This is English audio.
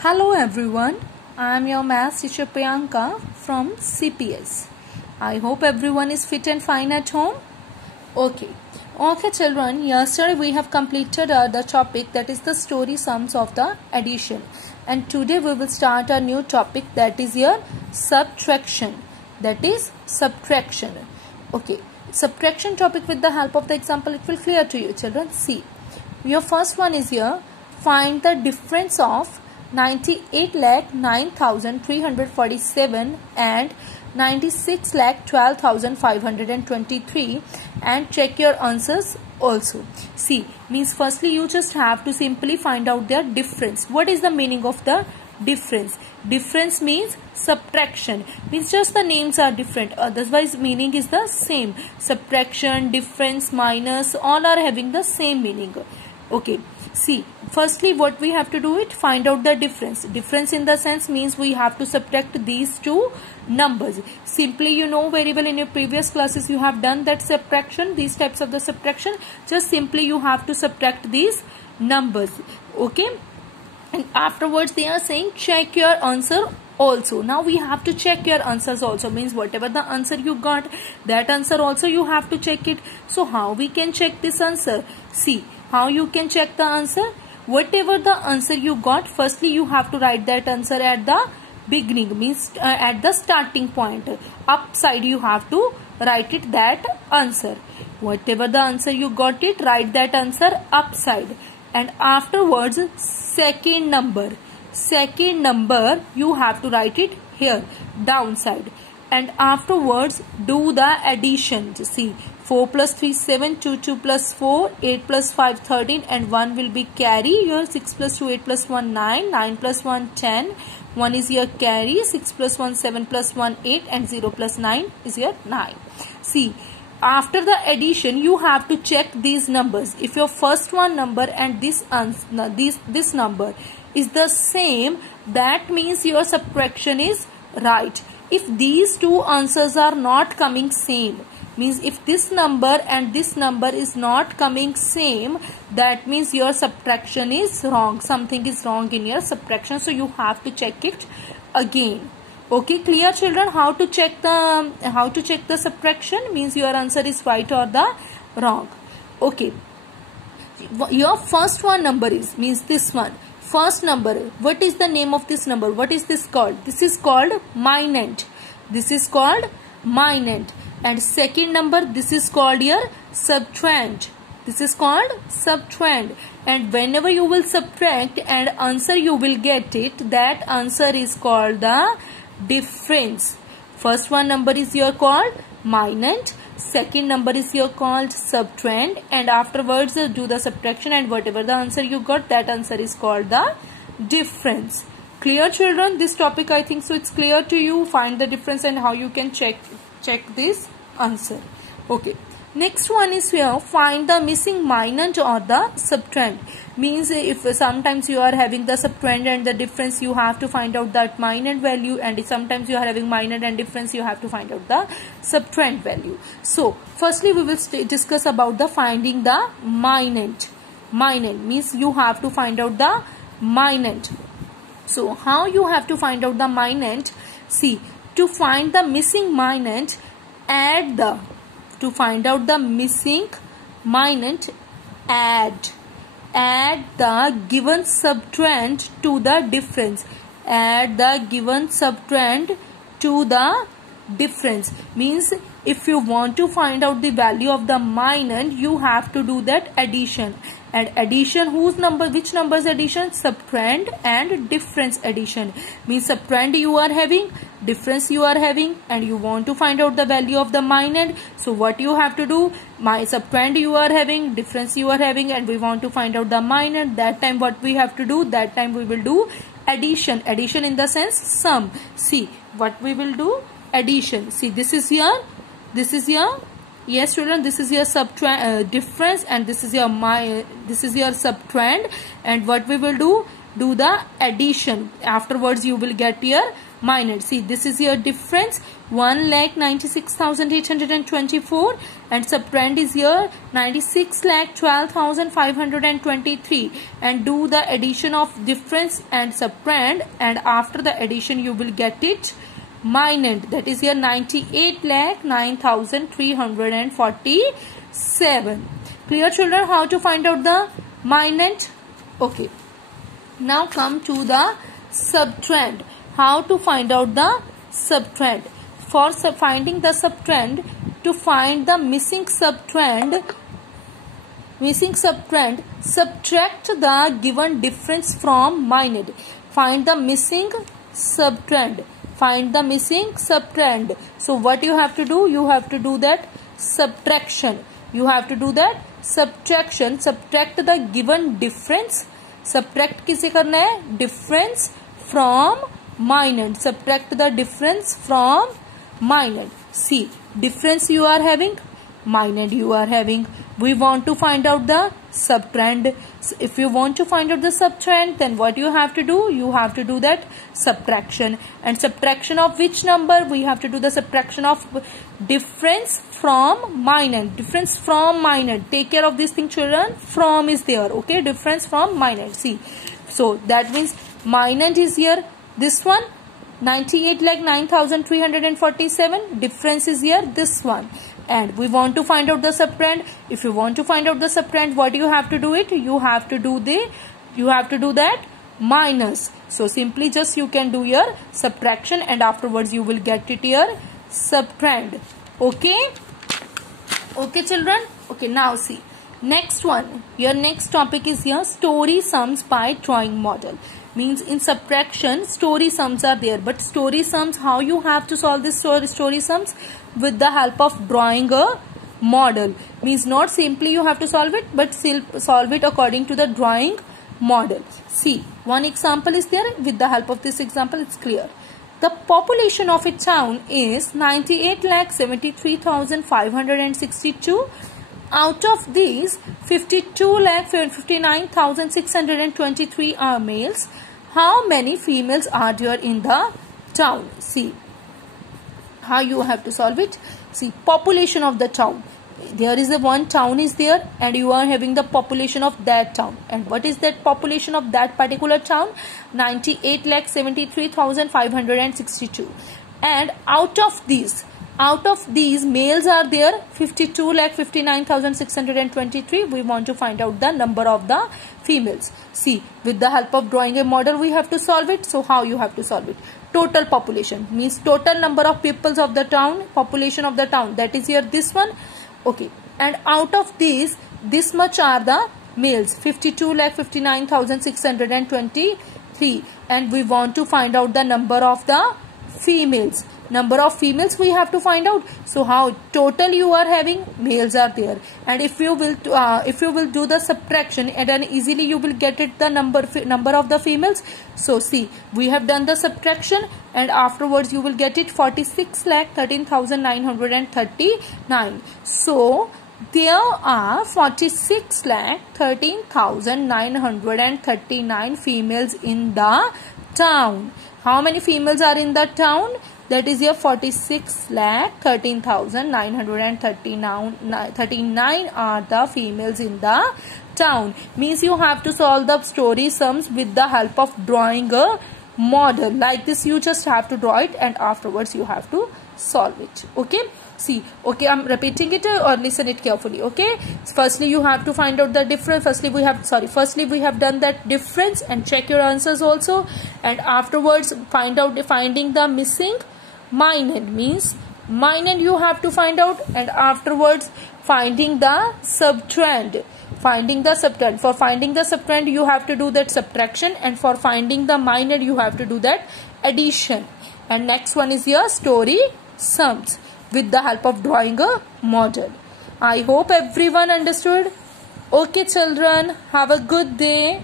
Hello everyone, I am your maths teacher Priyanka from CPS. I hope everyone is fit and fine at home. Okay children, yesterday we have completed the topic that is the story sums of the addition, and today we will start a new topic that is your subtraction. Okay, subtraction topic with the help of the example it will clear to you children. See, your first one is here, find the difference of 98,09,347 and 96,12,523 and check your answers also. See, means firstly you just have to simply find out their difference. What is the meaning of the difference? Difference means subtraction, means just the names are different, otherwise meaning is the same. Subtraction, difference, minus, all are having the same meaning. Okay, see, firstly what we have to do it, find out the difference. Difference in the sense means we have to subtract these two numbers. Simply you know very well, in your previous classes you have done that subtraction, these types of the subtraction. Just simply you have to subtract these numbers. Okay, and afterwards they are saying check your answer also. Now we have to check your answers also, means whatever the answer you got, that answer also you have to check it. So how we can check this answer? See, how you can check the answer? Whatever the answer you got, firstly you have to write that answer at the beginning, means at the starting point. Upside you have to write it, that answer. Whatever the answer you got it, write that answer upside. And afterwards second number you have to write it here, downside. And afterwards do the addition. See, 4 plus 3 7, 2 2 plus 4, 8 plus 5 13, and 1 will be carry. Here 6 plus 2 8 plus 1 9, 9 plus 1 10, 1 is your carry, 6 plus 1 7 plus 1 8, and 0 plus 9 is your 9. See, after the addition you have to check these numbers. If your first one number and this number is the same, that means your subtraction is right. If these two answers are not coming same, means if this number and this number is not coming same, that means your subtraction is wrong. Something is wrong in your subtraction, so you have to check it again. Okay, clear children? How to check the subtraction? Means your answer is right or the wrong. Okay, your first one number is, means this one first number. What is the name of this number? What is this called? This is called minant. And second number, this is called your subtrahend. And whenever you will subtract and answer you will get it, that answer is called the difference. First one number is your called minant, second number is your called subtrahend, and afterwards do the subtraction, and whatever the answer you got, that answer is called the difference. Clear children? This topic I think so it's clear to you. Find the difference and how you can check this answer. Okay, next one is here, find the missing minant or the subtrahend. Means if sometimes you are having the subtrahend and the difference, you have to find out that minant value, and if sometimes you are having minant and difference, you have to find out the subtrahend value. So firstly we will discuss about the finding the minant. Minant means you have to find out the minant. So how you have to find out the minant? See, to find the missing minant, add the given subtrahend to the difference. Means if you want to find out the value of the minant, you have to do that addition. And addition, which numbers addition? Subtrahend and difference addition. Means subtrahend you are having, difference you are having, and you want to find out the value of the minant. So what you have to do? Subtrahend you are having, difference you are having, and we want to find out the minant. That time what we have to do? That time we will do addition. Addition in the sense sum. See, what we will do? Addition. See, this is your yes children, this is your difference, and this is your subtrahend, and what we will do the addition. Afterwards you will get your minant. See, this is your difference, 1,96,824 and subtrahend is here 96,12,523 and do the addition of difference and subtrahend, and after the addition you will get it minus, that is here 98,09,347. Clear children how to find out the minus? Okay. Now come to the subtrahend. How to find out the subtrahend? For finding the subtrahend, to find the missing subtrahend, subtract the given difference from minus. Find the missing subtrahend. Find the missing subtrahend. So what you have to do? You have to do that subtraction. You have to do that subtraction. Subtract the given difference. Subtract किसे करना है? Difference from minus. Subtract the difference from minus. See, difference you are having, minus you are having. We want to find out the subtrahend. So if you want to find out the subtrahend, then what you have to do? You have to do that subtraction. And subtraction of which number? We have to do the subtraction of difference from minus. Difference from minus. Take care of this thing, children. From is there. Okay, difference from minus. See, so that means minus is here. This one 98,09,347. Difference is here. This one. And we want to find out the subtrahend. If you want to find out the subtrahend, what you have to do it? You have to do that minus. So simply just you can do your subtraction and afterwards you will get it here subtrahend. Okay? Okay children? Okay, now see. Next one. Your next topic is here story sums by drawing model. Means in subtraction story sums are there, but story sums, how you have to solve this story sums? With the help of drawing a model. Means not simply you have to solve it, but solve it according to the drawing model. See, one example is there. With the help of this example, it's clear. The population of a town is 98,73,562. Out of these, 52,59,623 are males. How many females are there in the town? See, how you have to solve it? See, population of the town. There is a one town is there and you are having the population of that town. And what is that population of that particular town? 98,73,562. And out of these males are there 52,59,623. We want to find out the number of the females. See, with the help of drawing a model we have to solve it. So how you have to solve it? Total population means total number of peoples of the town, population of the town, that is here this one. Okay, and out of these, this much are the males, 52,59,623, and we want to find out the number of the females. Number of females we have to find out. So how? Total you are having, males are there, and if you will do the subtraction, and then easily you will get it the number of the females. So see, we have done the subtraction and afterwards you will get it 46,13,939. So there are 46,13,939 females in the town. How many females are in the town? That is here 46,13,939 are the females in the town. Means you have to solve the story sums with the help of drawing a model. Like this you just have to draw it and afterwards you have to solve it. Okay. See, okay, I'm repeating it or listen it carefully. Okay. Firstly you have to find out the difference. Firstly we have done that difference and check your answers also, and afterwards finding the missing minus, means minus you have to find out, and afterwards finding the subtrahend. For finding the subtrahend you have to do that subtraction, and for finding the minus you have to do that addition. And next one is your story sums with the help of drawing a model. I hope everyone understood. Okay children, have a good day.